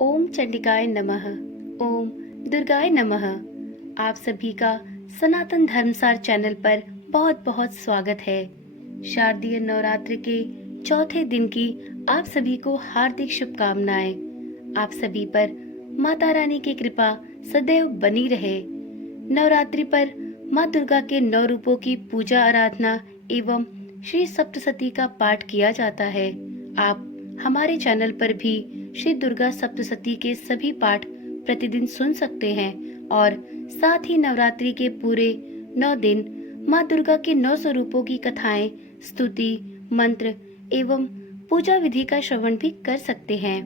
ओम चंडिकाय नमः। ओम दुर्गाय नमः। आप सभी का सनातन धर्मसार चैनल पर बहुत बहुत स्वागत है। शारदीय नवरात्र के चौथे दिन की आप सभी को हार्दिक शुभकामनाएं। आप सभी पर माता रानी की कृपा सदैव बनी रहे। नवरात्रि पर माँ दुर्गा के 9 रूपों की पूजा आराधना एवं श्री सप्तशती का पाठ किया जाता है। आप हमारे चैनल पर भी श्री दुर्गा सप्तशती के सभी पाठ प्रतिदिन सुन सकते हैं और साथ ही नवरात्रि के पूरे 9 दिन माँ दुर्गा के 9 स्वरूपों की कथाएं, स्तुति, मंत्र एवं पूजा विधि का श्रवण भी कर सकते हैं।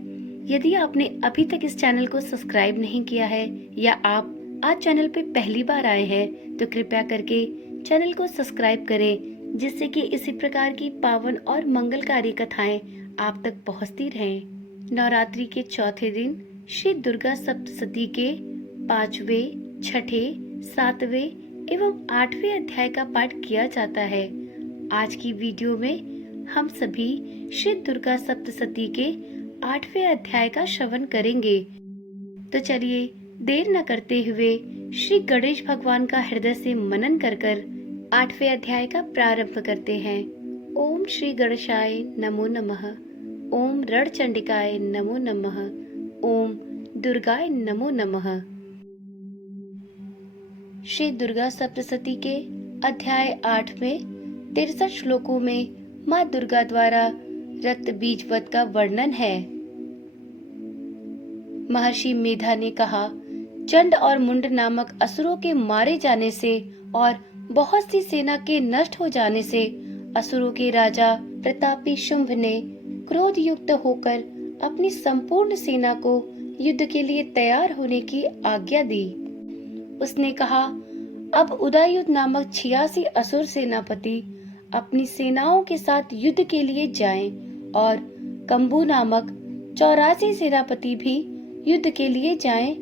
यदि आपने अभी तक इस चैनल को सब्सक्राइब नहीं किया है या आप आज चैनल पे पहली बार आए हैं तो कृपया करके चैनल को सब्सक्राइब करें, जिससे कि इसी प्रकार की पावन और मंगलकारी कथाएं आप तक पहुंचती रहें। नवरात्रि के चौथे दिन श्री दुर्गा सप्तशती के 5वें, 6ठे, 7वें एवं 8वें अध्याय का पाठ किया जाता है। आज की वीडियो में हम सभी श्री दुर्गा सप्तशती के 8वें अध्याय का श्रवण करेंगे। तो चलिए देर न करते हुए श्री गणेश भगवान का हृदय से मनन कर 8वें अध्याय का प्रारंभ करते हैं। ओम श्री गणेशाय नमो नमः। ओम रण चंडिकाय नमो नमः। ओम दुर्गाय नमो नमः। श्री दुर्गा सप्तशती के अध्याय 8 में 63 श्लोकों में माँ दुर्गा द्वारा रक्त बीज वध का वर्णन है। महर्षि मेधा ने कहा, चंड और मुंड नामक असुरों के मारे जाने से और बहुत सी सेना के नष्ट हो जाने से असुरों के राजा प्रतापी शुंभ ने क्रोध युक्त होकर अपनी संपूर्ण सेना को युद्ध के लिए तैयार होने की आज्ञा दी। उसने कहा, अब उदययुध नामक 86 असुर सेनापति अपनी सेनाओं के साथ युद्ध के लिए जाएं और कंबू नामक 84 सेनापति भी युद्ध के लिए जाएं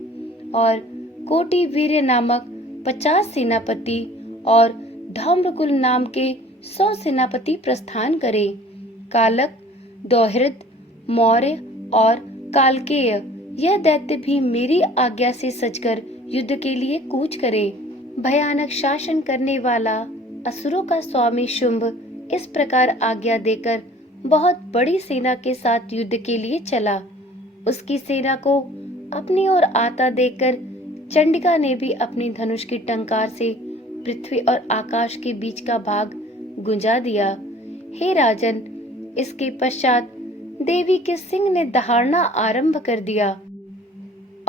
और कोटि वीर्य नामक 50 सेनापति और धौम्रकुल नाम के 100 सेनापति प्रस्थान करें। कालक, दोहृद, मौर्य और कालकेय यह दैत्य भी मेरी आज्ञा से सजकर युद्ध के लिए कूच करें। भयानक शासन करने वाला असुरों का स्वामी शुंभ इस प्रकार आज्ञा देकर बहुत बड़ी सेना के साथ युद्ध के लिए चला। उसकी सेना को अपनी ओर आता देखकर चंडिका ने भी अपनी धनुष की टंकार से पृथ्वी और आकाश के बीच का भाग गुंजा दिया। हे राजन, इसके पश्चात देवी के सिंह ने दहाड़ना आरंभ कर दिया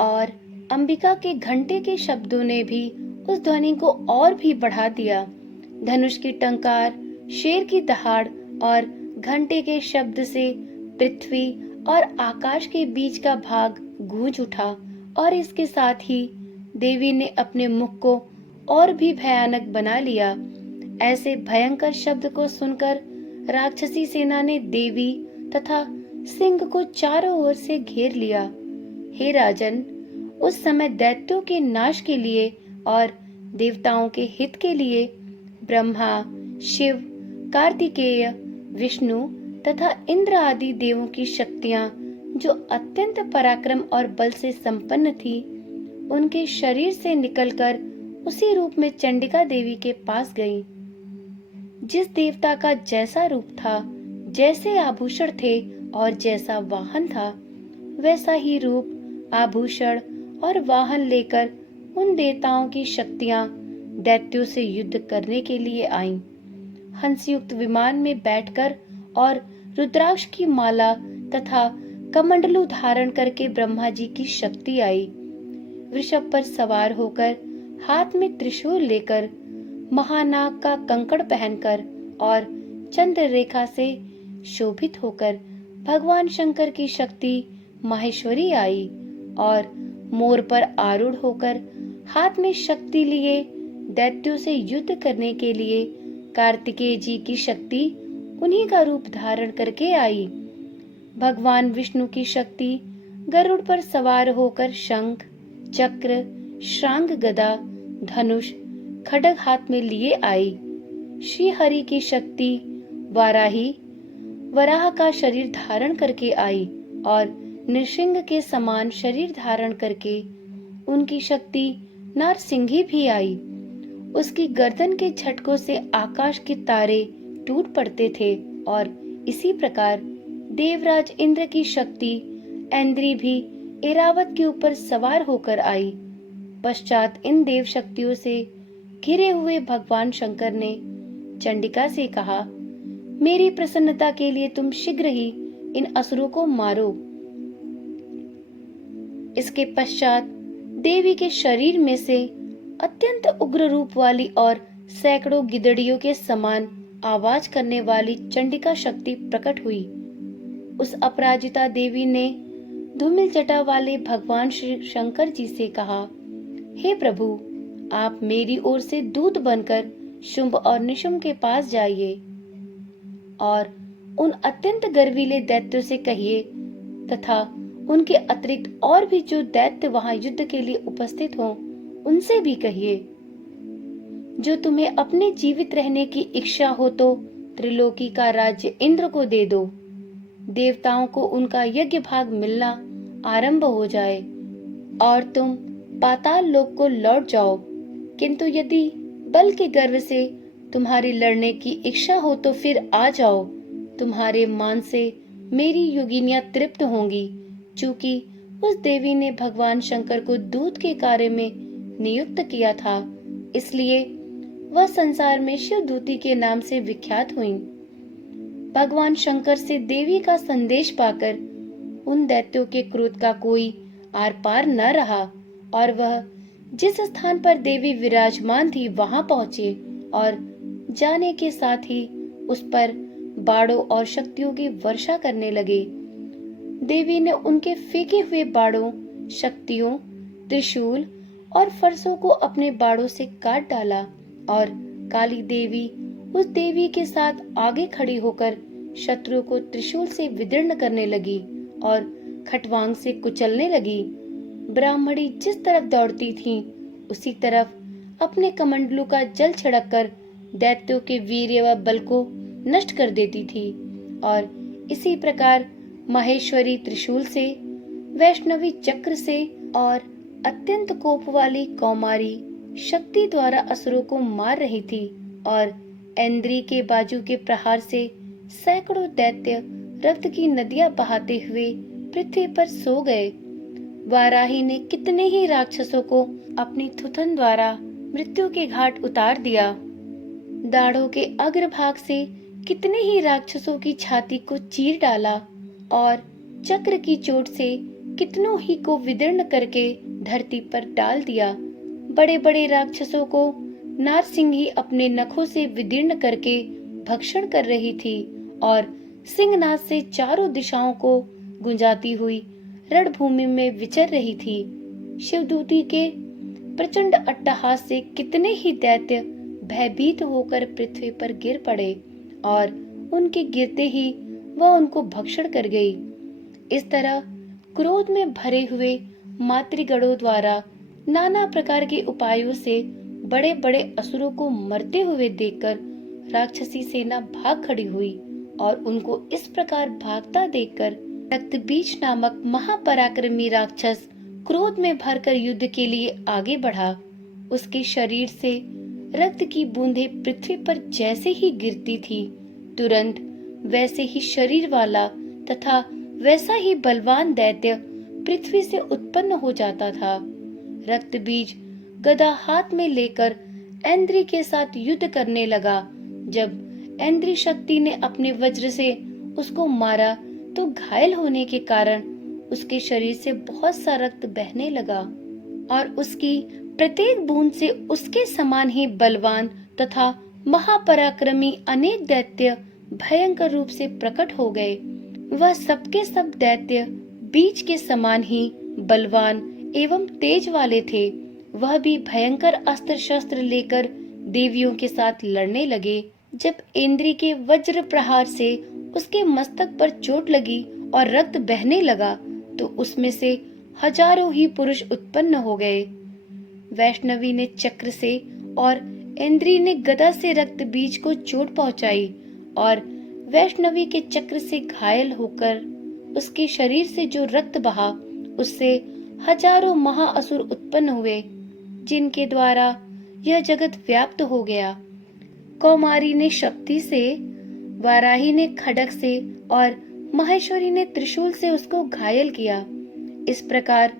और अंबिका के घंटे के शब्दों ने भी उस ध्वनि को और भी बढ़ा दिया। धनुष की टंकार, शेर की दहाड़ और घंटे के शब्द से पृथ्वी और आकाश के बीच का भाग गूंज उठा और इसके साथ ही देवी ने अपने मुख को और भी भयानक बना लिया। ऐसे भयंकर शब्द को सुनकर राक्षसी सेना ने देवी तथा सिंह को चारों ओर से घेर लिया। हे राजन, उस समय दैत्यों के नाश के लिए और देवताओं के हित के लिए ब्रह्मा, शिव, कार्तिकेय, विष्णु तथा इंद्र आदि देवों की शक्तियां जो अत्यंत पराक्रम और बल से संपन्न थी, उनके शरीर से निकलकर उसी रूप में चंडिका देवी के पास गईं। जिस देवता का जैसा रूप था, जैसे आभूषण थे और जैसा वाहन था, वैसा ही रूप, आभूषण और वाहन लेकर उन देवताओं की शक्तियां दैत्यों से युद्ध करने के लिए आईं। हंसयुक्त विमान में बैठकर और रुद्राक्ष की माला तथा कमंडलू धारण करके ब्रह्मा जी की शक्ति आई। वृषभ पर सवार होकर, हाथ में त्रिशूल लेकर, महानाग का कंकड़ पहनकर और चंद्र रेखा से शोभित होकर भगवान शंकर की शक्ति माहेश्वरी आई और मोर पर आरूढ़ होकर हाथ में शक्ति लिए दैत्यों से युद्ध करने के लिए कार्तिकेय जी की शक्ति उन्हीं का रूप धारण करके आई। भगवान विष्णु की शक्ति गरुड़ पर सवार होकर शंख, चक्र, श्रांग गदा, धनुष, खड्ग हाथ में लिए आई। श्री हरि की शक्ति वाराही वराह का शरीर धारण करके आई और नृसिंह के समान शरीर धारण करके उनकी शक्ति नारसिंही भी आई। उसकी गर्दन के झटकों से आकाश के तारे टूट पड़ते थे और इसी प्रकार देवराज इंद्र की शक्ति ऐन्द्री भी एरावत के ऊपर सवार होकर आई। पश्चात इन देव शक्तियों से घिरे हुए भगवान शंकर ने चंडिका से कहा, मेरी प्रसन्नता के लिए तुम शीघ्र ही इन असुरों को मारो। इसके पश्चात देवी के शरीर में से अत्यंत उग्र रूप वाली और सैकड़ों गिदड़ियों के समान आवाज करने वाली चंडिका शक्ति प्रकट हुई। उस अपराजिता देवी ने धूमिल जटा वाले भगवान श्री शंकर जी से कहा, हे प्रभु, आप मेरी ओर से दूत बनकर शुंभ और निशुंभ के पास जाइए और उन अत्यंत गर्वीले दैत्यों से कहिए तथा उनके अतिरिक्त और भी जो दैत्य वहां युद्ध के लिए उपस्थित हों उनसे भी कहिए, जो तुम्हें अपने जीवित रहने की इच्छा हो तो त्रिलोकी का राज्य इंद्र को दे दो। देवताओं को उनका यज्ञ भाग मिलना आरंभ हो जाए और तुम पाताल लोक को लौट जाओ। किंतु यदि बल के गर्व से तुम्हारी लड़ने की इच्छा हो तो फिर आ जाओ। तुम्हारे मान से मेरी योगिनियां तृप्त होंगी। चूंकि उस देवी ने भगवान शंकर को दूत के कार्य में नियुक्त किया था, इसलिए वह संसार में शिवदूती के नाम से विख्यात हुई। भगवान शंकर से देवी का संदेश पाकर उन दैत्यों के क्रोध का कोई आर पार न रहा और वह जिस स्थान पर देवी विराजमान थी वहां पहुंचे और जाने के साथ ही उस पर बाड़ों और शक्तियों की वर्षा करने लगे। देवी ने उनके फेंके हुए बाड़ों, शक्तियों, त्रिशूल और फरसों को अपने बाड़ों से काट डाला और काली देवी उस देवी के साथ आगे खड़ी होकर शत्रुओं को त्रिशूल से विदीर्ण करने लगी और खटवांग से कुचलने लगी। ब्राह्मणी जिस तरफ दौड़ती थी उसी तरफ अपने कमंडलू का जल छिड़ककर दैत्यों के वीर्य व बल को नष्ट कर देती थी और इसी प्रकार माहेश्वरी त्रिशूल से, वैष्णवी चक्र से और अत्यंत कोप वाली कौमारी शक्ति द्वारा असुरों को मार रही थी और ऐन्द्री के बाजू के प्रहार से सैकड़ों दैत्य रक्त की नदियां बहाते हुए पृथ्वी पर सो गए। वाराही ने कितने ही राक्षसों को अपनी थुथन द्वारा मृत्यु के घाट उतार दिया। दाढ़ों के अग्रभाग से कितने ही राक्षसों की छाती को चीर डाला और चक्र की चोट से कितनों ही को विदीर्ण करके धरती पर डाल दिया। बड़े बड़े राक्षसों को नारसिंही अपने नखों से विदीर्ण करके भक्षण कर रही थी और सिंहनाद से चारों दिशाओं को गुंजाती हुई रणभूमि में विचर रही थी। शिवदूती के प्रचंड अट्टहास से कितने ही दैत्य भयभीत होकर पृथ्वी पर गिर पड़े और उनके गिरते ही वह उनको भक्षण कर गई। इस तरह क्रोध में भरे हुए मातृगणों द्वारा नाना प्रकार के उपायों से बड़े बड़े असुरों को मरते हुए देखकर राक्षसी सेना भाग खड़ी हुई और उनको इस प्रकार भागता देखकर रक्तबीज नामक महापराक्रमी राक्षस क्रोध में भरकर युद्ध के लिए आगे बढ़ा। उसके शरीर से रक्त की बूंदें पृथ्वी पर जैसे ही गिरती थी, तुरंत वैसे ही शरीर वाला तथा वैसा ही बलवान दैत्य पृथ्वी से उत्पन्न हो जाता था। रक्तबीज गदा हाथ में लेकर ऐन्द्री के साथ युद्ध करने लगा। जब ऐन्द्री शक्ति ने अपने वज्र से उसको मारा तो घायल होने के कारण उसके शरीर से बहुत सा रक्त बहने लगा और उसकी प्रत्येक बूंद से उसके समान ही बलवान तथा महापराक्रमी अनेक दैत्य भयंकर रूप से प्रकट हो गए। वह सबके सब दैत्य बीज के समान ही बलवान एवं तेज वाले थे। वह भी भयंकर अस्त्र शस्त्र लेकर देवियों के साथ लड़ने लगे। जब ऐन्द्री के वज्र प्रहार से उसके मस्तक पर चोट लगी और रक्त बहने लगा तो उसमें से हजारों ही पुरुष उत्पन्न हो गए। वैष्णवी ने चक्र से और ऐन्द्री ने गदा से रक्त बीज को चोट पहुंचाई और वैष्णवी के चक्र से घायल होकर उसके शरीर से जो रक्त बहा, उससे हजारों महाअसुर उत्पन्न हुए, जिनके द्वारा यह जगत व्याप्त हो गया। कौमारी ने शक्ति से, वाराही ने खड्ग से और महेश्वरी ने त्रिशूल से उसको घायल किया। इस प्रकार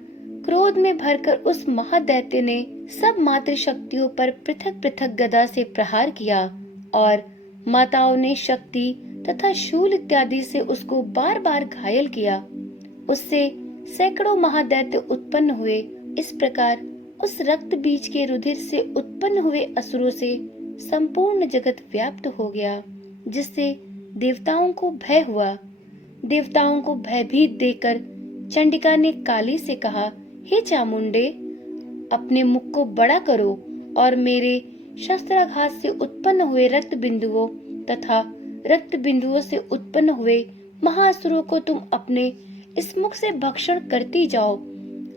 क्रोध में भरकर उस महादैत्य ने सब मातृशक्तियों पर पृथक पृथक गदा से प्रहार किया और माताओं ने शक्ति तथा शूल इत्यादि से उसको बार बार घायल किया। उससे सैकड़ों महादैत्य उत्पन्न हुए। इस प्रकार उस रक्त बीज के रुधिर से उत्पन्न हुए असुरों से संपूर्ण जगत व्याप्त हो गया, जिससे देवताओं को भय हुआ। देवताओं को भयभीत देखकर चंडिका ने काली से कहा, हे चामुंडे, अपने मुख को बड़ा करो और मेरे शस्त्राघात से उत्पन्न हुए रक्त बिंदुओं तथा रक्त बिंदुओं से उत्पन्न हुए महाअसुरों को तुम अपने इस मुख से भक्षण करती जाओ।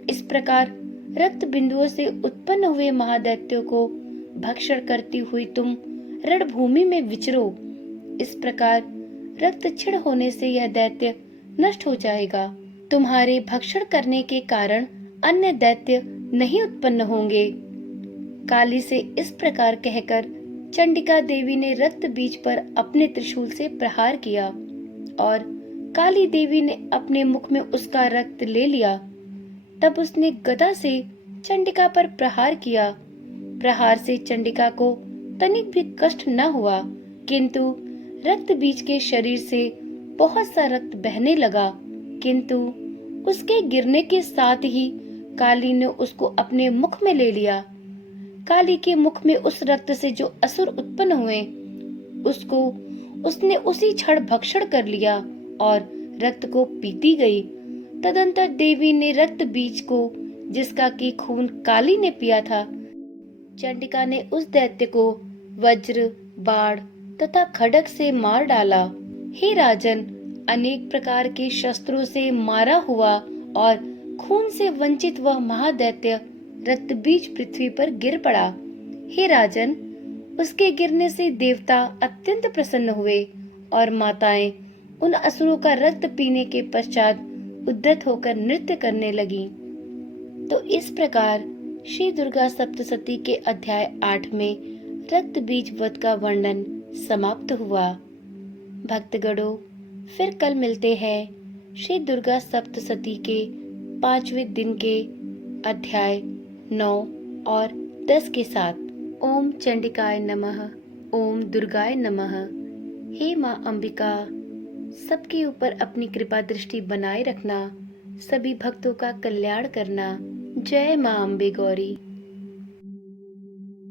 इस प्रकार रक्त बिंदुओं से उत्पन्न हुए महादैत्यों को भक्षण करती हुई तुम रणभूमि में विचरो। इस प्रकार रक्त क्षीण होने से यह दैत्य नष्ट हो जाएगा। तुम्हारे भक्षण करने के कारण अन्य दैत्य नहीं उत्पन्न होंगे। काली से इस प्रकार कहकर चंडिका देवी ने रक्त बीज पर अपने त्रिशूल से प्रहार किया और काली देवी ने अपने मुख में उसका रक्त ले लिया। तब उसने गदा से चंडिका पर प्रहार किया। प्रहार से चंडिका को तनिक भी कष्ट न हुआ, किंतु रक्त बीज के शरीर से बहुत सा रक्त बहने लगा। किंतु उसके गिरने के साथ ही काली ने उसको अपने मुख में ले लिया। काली के मुख में उस रक्त से जो असुर उत्पन्न हुए, उसको उसने उसी क्षण भक्षण कर लिया और रक्त को पीती गई। तदंतर देवी ने रक्त बीज को, जिसका की खून काली ने पिया था, चंडिका ने उस दैत्य को वज्र, बाण तथा खड्ग से मार डाला। हे राजन, अनेक प्रकार के शस्त्रों से मारा हुआ और खून से वंचित वह महादैत्य रक्त बीज पृथ्वी पर गिर पड़ा। हे राजन, उसके गिरने से देवता अत्यंत प्रसन्न हुए और माताएं उन असुरों का रक्त पीने के पश्चात उद्धत होकर नृत्य करने लगी। तो इस प्रकार श्री दुर्गा सप्तशती के अध्याय 8 में रक्त बीज वध का वर्णन समाप्त हुआ। भक्तगणों, फिर कल मिलते हैं श्री दुर्गा सप्तशती के 5वें दिन के अध्याय 9 और 10 के साथ। ओम चंडिकाय नमः, ओम दुर्गाय नमः। हे माँ अंबिका, सबके ऊपर अपनी कृपा दृष्टि बनाए रखना, सभी भक्तों का कल्याण करना। जय माँ अम्बे गौरी।